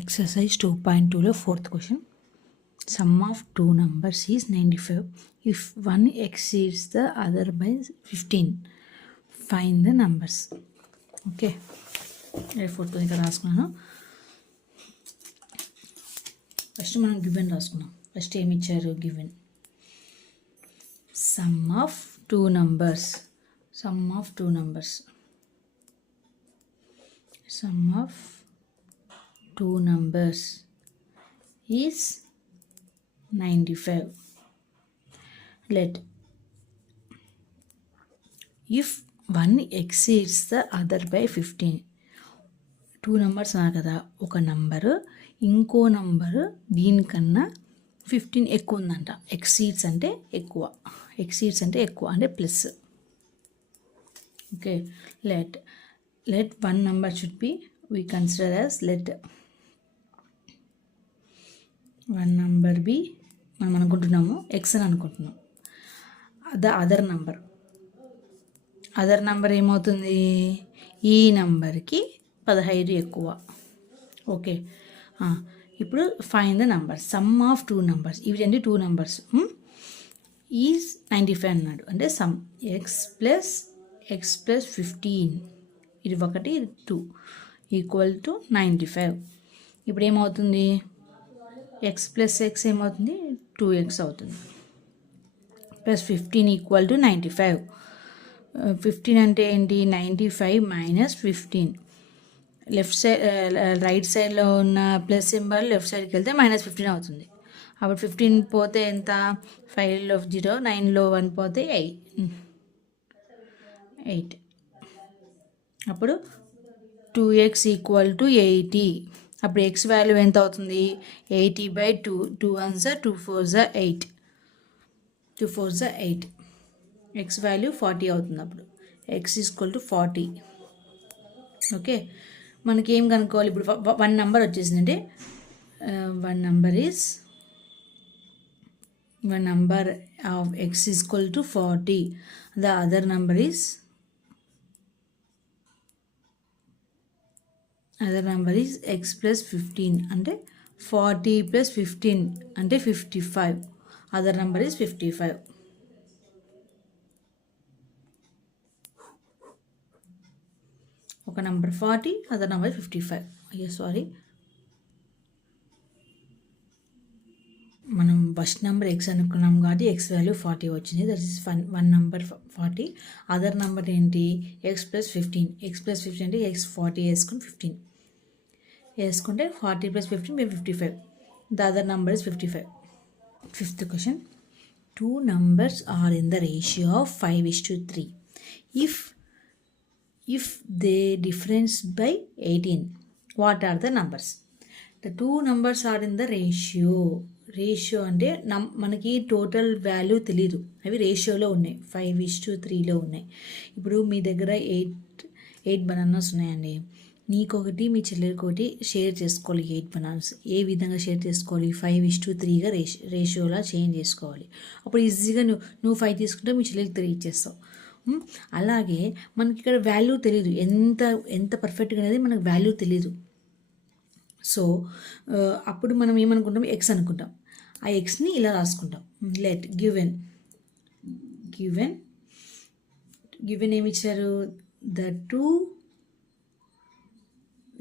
Exercise 2.2 fourth question. Sum of two numbers is 95. If one exceeds the other by 15, find the numbers. Okay. fourth question ఇక్కడ రాసుకున్నాను. First మనం given రాసుకున్నాం. First ఏమి ఇచ్చారు? Given some of two numbers. Some of two numbers. Some of two numbers is 95. Let if one exceeds the other by 15. Two numbers అన్నారు కదా, ఒక number ఇంకో నంబరు దీనికన్నా 15 ఎక్కువ ఉందంట. ఎక్సీడ్స్ అంటే ఎక్కువ, ఎక్సీడ్స్ అంటే ఎక్కువ అంటే plus. Okay, let one number should be we consider as let one number be మనం అనుకుంటున్నాము ఎక్స్ అని అనుకుంటున్నాం. అదర్ నంబర్ ఏమవుతుంది? ఈ నంబర్కి 15 ఎక్కువ. ఓకే, ఇప్పుడు find the number. Some of two numbers, ఇవి రెండు టూ నంబర్స్ ఈజ్ 95 అన్నాడు. అంటే సమ్ ఎక్స్ ప్లస్ 15, ఇది ఒకటి, ఇది 2 ఈక్వల్ టు 95. ఇప్పుడు ఏమవుతుంది? ఎక్స్ ప్లస్ ఎక్స్ ఏమవుతుంది? 2x అవుతుంది. Plus 15 equal to 95. 15 అంటే ఏంటి? 95 మైనస్ 15. లెఫ్ట్ సైడ్ రైట్ సైడ్లో ఉన్న ప్లస్ సింబల్ లెఫ్ట్ సైడ్కి వెళ్తే మైనస్ 15 అవుతుంది. అప్పుడు 15 పోతే ఎంత? 5లో 0, 9లో 1 పోతే 8. అప్పుడు 2x ఈక్వల్ టు 80. అప్పుడు ఎక్స్ వాల్యూ ఎంత అవుతుంది? 80/2. 2 1s 2 4s 8. 2 4s 8. X value 40 అవుతుంది. అప్పుడు ఎక్స్ ఈక్వల్ టు 40. ఓకే, మనకి ఏం కనుక్కోవాలి ఇప్పుడు? వన్ నెంబర్ వచ్చేసిందంటే one number of x equal to 40. The other number is x plus 15 అంటే 40 plus 15 అంటే 55. Other number is 55. ఒక నెంబర్ 40, అదర్ నెంబర్ 55. అయ్యో సారీ, మనం ఫస్ట్ నెంబర్ ఎక్స్ అనుకున్నాం కాబట్టి ఎక్స్ వాల్యూ 40 వచ్చింది. That is one number 40. Other number ఏంటి? X plus 15. X plus 15 అంటే ఎక్స్ 40 వేసుకుని 15 వేసుకుంటే 40 ప్లస్ 15 మేము 55. The other number is 55. Fifth question. Two numbers are in the ratio of 5:3. If they difference by 18, what are the numbers? The two numbers are in the ratio అంటే మనకి total value తెలీదు, అవి రేషియోలో ఉన్నాయి. 5:3లో ఉన్నాయి. ఇప్పుడు మీ దగ్గర 8 బనానాస్ ఉన్నాయండి. నీకొకటి మీ చెల్లెలకొకటి షేర్ చేసుకోవాలి. 8 బనానాస్ ఏ విధంగా షేర్ చేసుకోవాలి? 5:3గా రేషియోలా చేంజ్ చేసుకోవాలి. అప్పుడు ఈజీగా నువ్వు 5 తీసుకుంటే మీ చెల్లెలకి 3 ఇచ్చేస్తావు. అలాగే మనకి ఇక్కడ వాల్యూ తెలీదు, ఎంత పర్ఫెక్ట్గా అనేది మనకు వాల్యూ తెలీదు. సో అప్పుడు మనం ఏమనుకుంటాం? ఎక్స్ అనుకుంటాం. ఆ ఎక్స్ని ఇలా రాసుకుంటాం. లెట్ గివెన్ ఏమి ఇచ్చారు? The two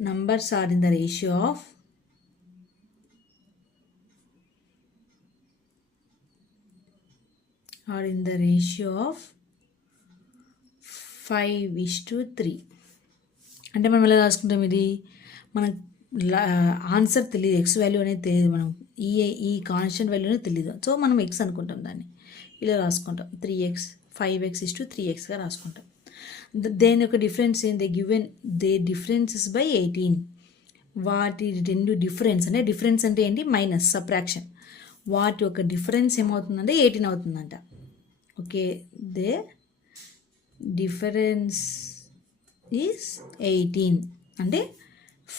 numbers are in the ratio of 5:3. అంటే మనం ఎలా రాసుకుంటాం? ఇది మనం ఆన్సర్ తెలియదు, ఎక్స్ వాల్యూ అనేది తెలియదు, మనం ఈ కాన్స్టెంట్ వాల్యూ అనేది తెలియదు. సో మనం ఎక్స్ అనుకుంటాం, దాన్ని ఇలా రాసుకుంటాం. 5x రాసుకుంటాం. దేని యొక్క డిఫరెన్స్ ఏంటి? Given they differences by 18. వాటి రెండు డిఫరెన్స్ అంటే ఏంటి? Minus, subtraction. వాటి యొక్క డిఫరెన్స్ ఏమవుతుందంటే 18 అవుతుందంట. ఓకే, దే డిఫరెన్స్ ఈజ్ 18 అంటే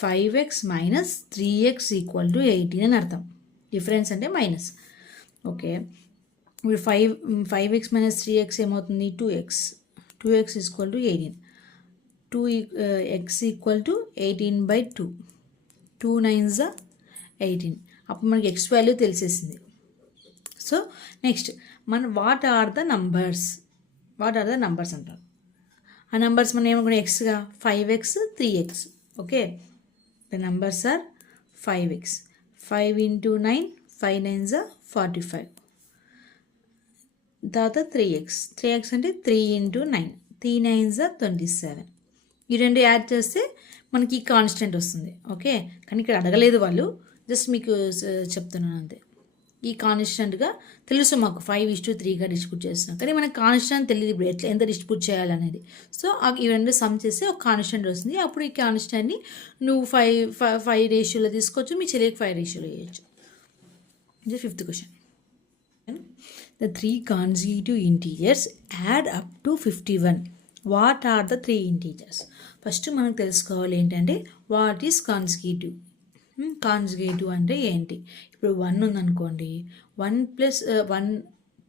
5x minus 3x equal to 18 అని అర్థం. డిఫరెన్స్ అంటే మైనస్. ఓకే, ఇప్పుడు 5x మైనస్ 3x ఏమవుతుంది? 2x. 2x equal to 18. 2x equal to 18/2. 2 9s 18. అప్పుడు మనకి ఎక్స్ వాల్యూ తెలిసేసింది. So next what are the numbers అంటారు. ఆ నంబర్స్ మనం ఏమనుకున్నాం, ఎక్స్గా 5x 3x. Okay, the numbers are 5x, 5 into 9, 5 9s 45. తర్వాత 3x అంటే 3 into 9, 3 9s 27. ఈ రెండు యాడ్ చేస్తే మనకి కాన్స్టెంట్ వస్తుంది. ఓకే, కానీ ఇక్కడ అడగలేదు వాళ్ళు, జస్ట్ మీకు చెప్తున్నాను అంతే. ఈ కాన్స్టెంట్గా తెలుసు మాకు 5:3గా డిస్ట్రిబ్యూట్ చేస్తున్నాం, కానీ మనకు కాన్స్టెంట్ తెలియదు ఇప్పుడు ఎట్లా ఎంత డిస్ట్రిబ్యూట్ చేయాలనేది. సో ఈ రెండు సమ్ చేస్తే ఒక కాన్స్టెంట్ వస్తుంది. అప్పుడు ఈ కాన్స్టెంట్ని నువ్వు 5 రేషియోలో తీసుకోవచ్చు, మీ చెల్లికి 5 రేషియోలో వేయచ్చు. ఇది 5th question. The 3 consecutive integers add up to 51. What are the 3 integers? First మనకు తెలుసుకోవాలి ఏంటంటే వాట్ ఈస్ కాన్సిక్యూటివ్. కాన్సిక్యూటివ్ అంటే ఏంటి? ఇప్పుడు 1 ఉందనుకోండి, 1 + 1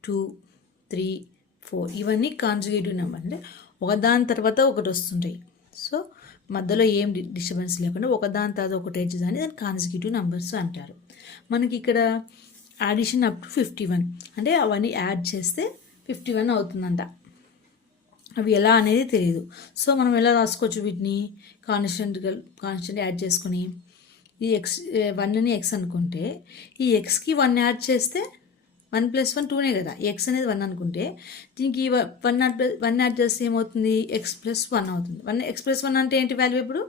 2 3 4 ఇవన్నీ కాన్సిక్యూటివ్ నెంబర్. అంటే ఒకదాని తర్వాత ఒకటి వస్తుంటాయి. సో మధ్యలో ఏం డిస్టర్బెన్స్ లేకుండా ఒకదాని తర్వాత ఒకటి వచ్చేదాన్ని దాన్ని కాన్సిక్యూటివ్ నెంబర్స్ అంటారు. మనకి ఇక్కడ అడిషన్ అప్ టు 51 అంటే అవన్నీ యాడ్ చేస్తే 51 అవుతుందంట. అవి ఎలా అనేది తెలియదు. సో మనం ఎలా రాసుకోవచ్చు వీటిని? కాన్స్టెంట్ యాడ్ చేసుకుని ఈ ఎక్స్ 1ని ఎక్స్ అనుకుంటే ఈ ఎక్స్కి 1 యాడ్ చేస్తే 1 + 1 2నే కదా, ఎక్స్ అనేది 1 అనుకుంటే దీనికి 1 యాడ్ చేస్తే ఏమవుతుంది? x + 1 అవుతుంది. x + 1 అంటే ఏంటి వాల్యూ? ఇప్పుడు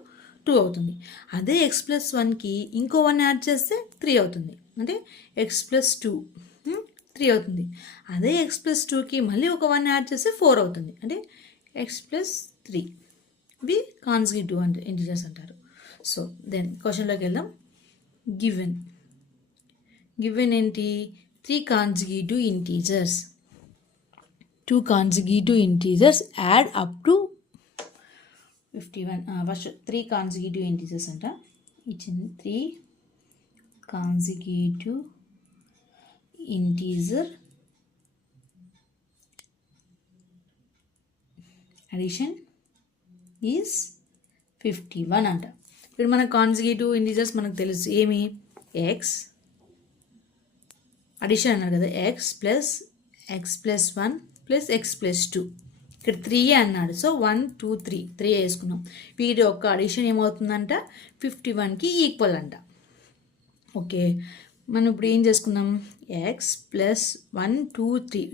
2 అవుతుంది. అదే x + 1కి ఇంకో 1 యాడ్ చేస్తే 3 అవుతుంది. అంటే x + 2 3 అవుతుంది. అదే x + 2కి మళ్ళీ ఒక 1 యాడ్ చేస్తే 4 అవుతుంది. అంటే x + 3. ఇవి కాన్సిక్యూటివ్ అంటే ఇంటిజర్స్ అంటారు. సో దెన్ క్వశ్చన్లోకి వెళ్దాం. గివెన్ ఏంటి? 3 consecutive integers. 2 consecutive integers add up to 51. First 3 consecutive integers అంట. ఇచ్చింది 3 consecutive integer addition is 51 అంట. ఇప్పుడు మన కాన్సిక్యూటివ్ ఇంటిజర్స్ మనకు తెలుసు ఏమి? ఎక్స్ అడిషన్ అన్నారు కదా, x + 1 + x + 2. ఇక్కడ 3 అన్నాడు. సో 1 2 3 వేసుకున్నాం. వీటి యొక్క అడిషన్ ఏమవుతుందంట? 51కి ఈక్వల్ అంట. ఓకే, మనం ఇప్పుడు ఏం చేసుకుందాం? x + 1 2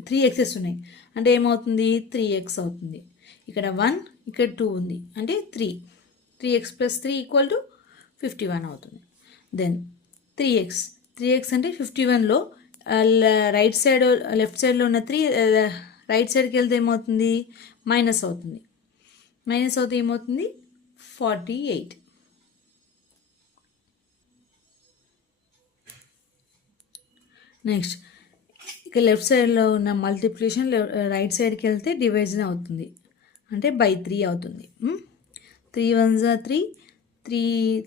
3 x's ఉన్నాయి అంటే ఏమవుతుంది? 3x అవుతుంది. ఇక్కడ 1 ఇక్కడ 2 ఉంది అంటే 3x + 3 = 51 అవుతుంది. దెన్ 3x అంటే 51లో రైట్ సైడ్ లెఫ్ట్ సైడ్లో ఉన్న 3 రైట్ సైడ్కి వెళ్తే ఏమవుతుంది? మైనస్ అవుతుంది. మైనస్ అవుతే ఏమవుతుంది? 48. నెక్స్ట్ ఇక లెఫ్ట్ సైడ్లో ఉన్న మల్టిప్లికేషన్ రైట్ సైడ్కి వెళ్తే డివిజన్ అవుతుంది అంటే బై 3 అవుతుంది. 3 1s 3,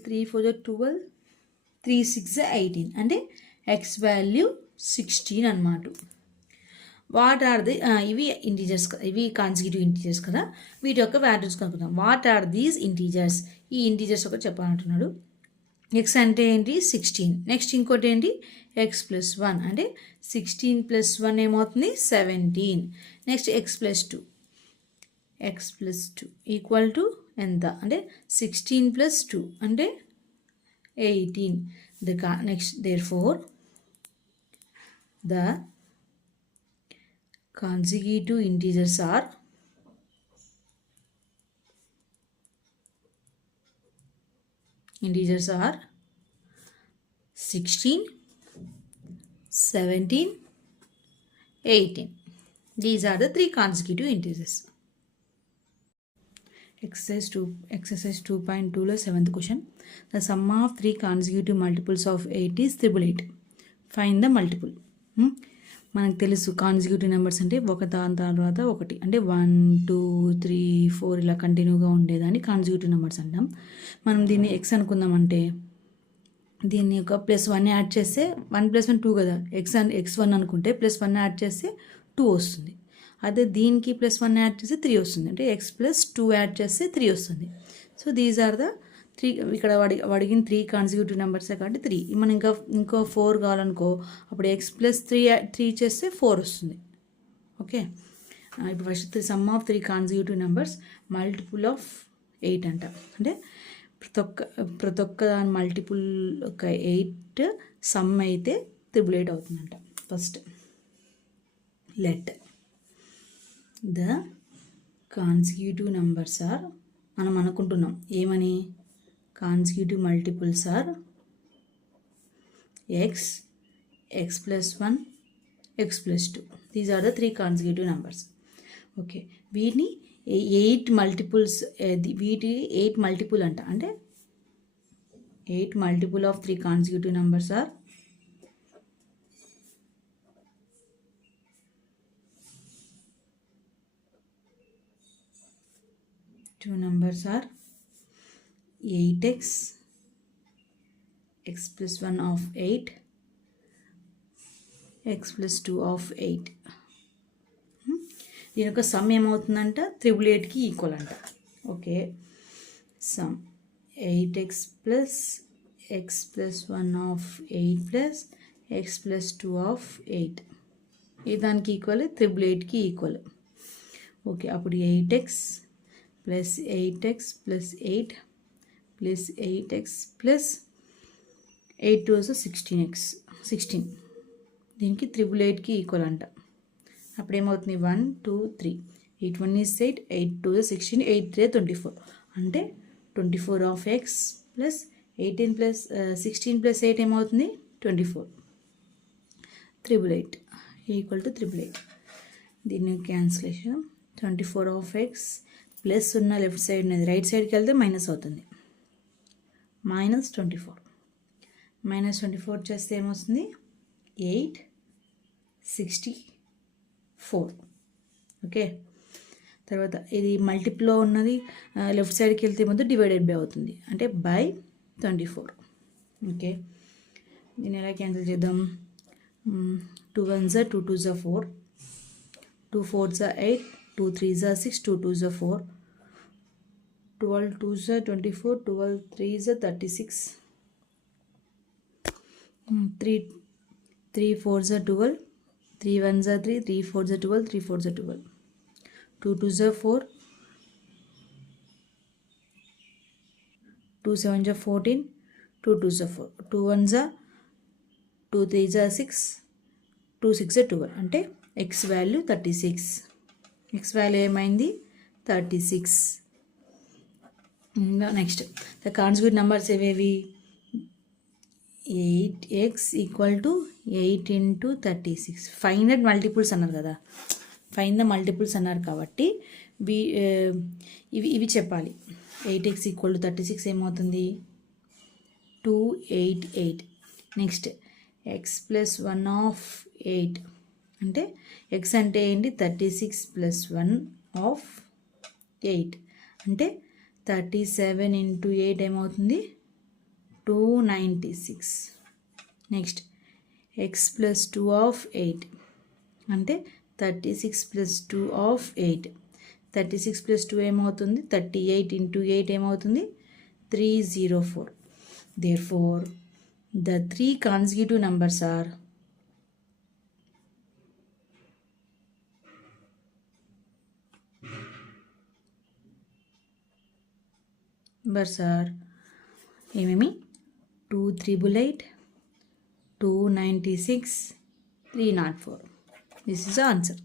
3 4s 12, 3 6s 18 అంటే ఎక్స్ వాల్యూ 16 అన్నమాట. వాట్ ఆర్ ది ఇవి ఇంటీజర్స్, ఇవి కాన్సిక్యూటివ్ ఇంటీజర్స్ కదా, వీటి యొక్క వాల్యూస్ కనుక్కుందాం. What are these integers? ఈ ఇంటీజర్స్ ఒకటి చెప్పాలంటున్నాడు. ఎక్స్ అంటే ఏంటి? 16. నెక్స్ట్ ఇంకోటి ఏంటి? x + 1 అంటే 16 + 1 ఏమవుతుంది? 17. నెక్స్ట్ x + 2 ఈక్వల్ టు ఎంత అంటే 16 + 2 అంటే 18. Next therefore the consecutive integers are 16, 17, 18. These are the 3 consecutive integers. Exercise 2.2లో 7th question. The sum of 3 consecutive multiples of 8 is 888. Find the multiple. మనకు తెలుసు కాన్సిక్యూటివ్ నెంబర్స్ అంటే ఒక దాని తర్వాత ఒకటి అంటే 1 2 3 4 ఇలా కంటిన్యూగా ఉండేదాన్ని కాన్సిక్యూటివ్ నెంబర్స్ అంటాం. మనం దీన్ని ఎక్స్ అనుకుందామంటే దీన్ని ఒక +1 యాడ్ చేస్తే 1 + 1 2 కదా, x1 అనుకుంటే +1 యాడ్ చేస్తే 2 వస్తుంది. అదే దీనికి +1 యాడ్ చేస్తే 3 వస్తుంది అంటే x + 2 యాడ్ చేస్తే 3 వస్తుంది. సో దీస్ ఆర్ ద 3 ఇక్కడ అడిగిన 3 కాన్సిక్యూటివ్ నెంబర్సే కాబట్టి 3. మనం ఇంకో 4 కావాలనుకో అప్పుడు x ప్లస్ 3 చేస్తే 4 వస్తుంది. ఓకే, ఇప్పుడు first some of 3 consecutive numbers multiple of 8 అంట. అంటే ప్రతి ఒక్క దాని మల్టిపుల్ ఒక 8 సమ్ అయితే 888 అవుతుందంట. First let the consecutive numbers are, మనం అనుకుంటున్నాం ఏమని, consecutive multiples are x plus 1, x plus 2. These are the 3 consecutive numbers. Okay, వీటిని 8 మల్టిపుల్స్, వీటి 8 మల్టిపుల్ అంట. అంటే 8 multiple of 3 consecutive numbers are 2 numbers are 8x, x plus 1 of 8, x plus 2 of 8. దీని యొక్క some ఏమవుతుందంట 888కి equal అంట. Okay, some 8x plus x plus 1 of 8 plus x plus 2 of 8 ఇది దానికి equal 888కి equal. Okay, అప్పుడు 8x plus 8x plus 8 plus 8x plus 8 2 16 దీనికి 888కి equal అంట. అప్పుడు ఏమవుతుంది 1 2 3, 8 1 is 8, 8 2 is 16, 8 3 24. అంటే 24 of X plus 18 plus 16 plus 8 ఏమవుతుంది 24. 888 ఈక్వల్ టు 888. దీన్ని క్యాన్సిలేషన్ 24 ఆఫ్ ఎక్స్ ప్లస్ ఉన్న లెఫ్ట్ సైడ్ ఉన్నది రైట్ సైడ్కి వెళ్తే మైనస్ అవుతుంది. -24 చేస్తే ఏమొస్తుంది 864. ఓకే, తర్వాత ఇది మల్టిప్లో ఉన్నది లెఫ్ట్ సైడ్కి వెళ్తే ముందు డివైడెడ్ బై అవుతుంది. అంటే బై 24. ఓకే, దీన్ని ఎలా క్యాన్సిల్ చేద్దాం, 2 1s 2 2s 4, 2 4s 8, 2 3s 6, 2 2s 4, 12 2s 24, 12 3s 36, 3 4s 12, 3 1s 3, 3 4s 12, 3 4s 12, 2 2s 4, 2 7s 14, 2 2s 4, 2 1s 2 3s 6, 2 6 12. అంటే ఎక్స్ వాల్యూ 36. ఎక్స్ వాల్యూ ఏమైంది 36. నెక్స్ట్ ద కాన్సిక్యూటివ్ నెంబర్స్ ఏవేవి, 8x equal to 8 into 36. Find the multiples అన్నారు కదా, find the multiples అన్నారు కాబట్టి ఇవి చెప్పాలి. 8x equal to 36 ఏమవుతుంది 288. నెక్స్ట్ x ప్లస్ 1 ఆఫ్ 8 అంటే x అంటే ఏంటి 36 ప్లస్ 1 ఆఫ్ 8 అంటే 37 ఇంటూ 8 ఏమవుతుంది 296. నెక్స్ట్ x ప్లస్ 2 ఆఫ్ 8 అంటే 36 ప్లస్ 2 ఆఫ్ 8, 36 ప్లస్ 2 ఏమవుతుంది 38 ఇంటూ 8 ఏమవుతుంది 304. Therefore, the 3 consecutive numbers are ఏమేమి 288, 296, 304. This is the answer.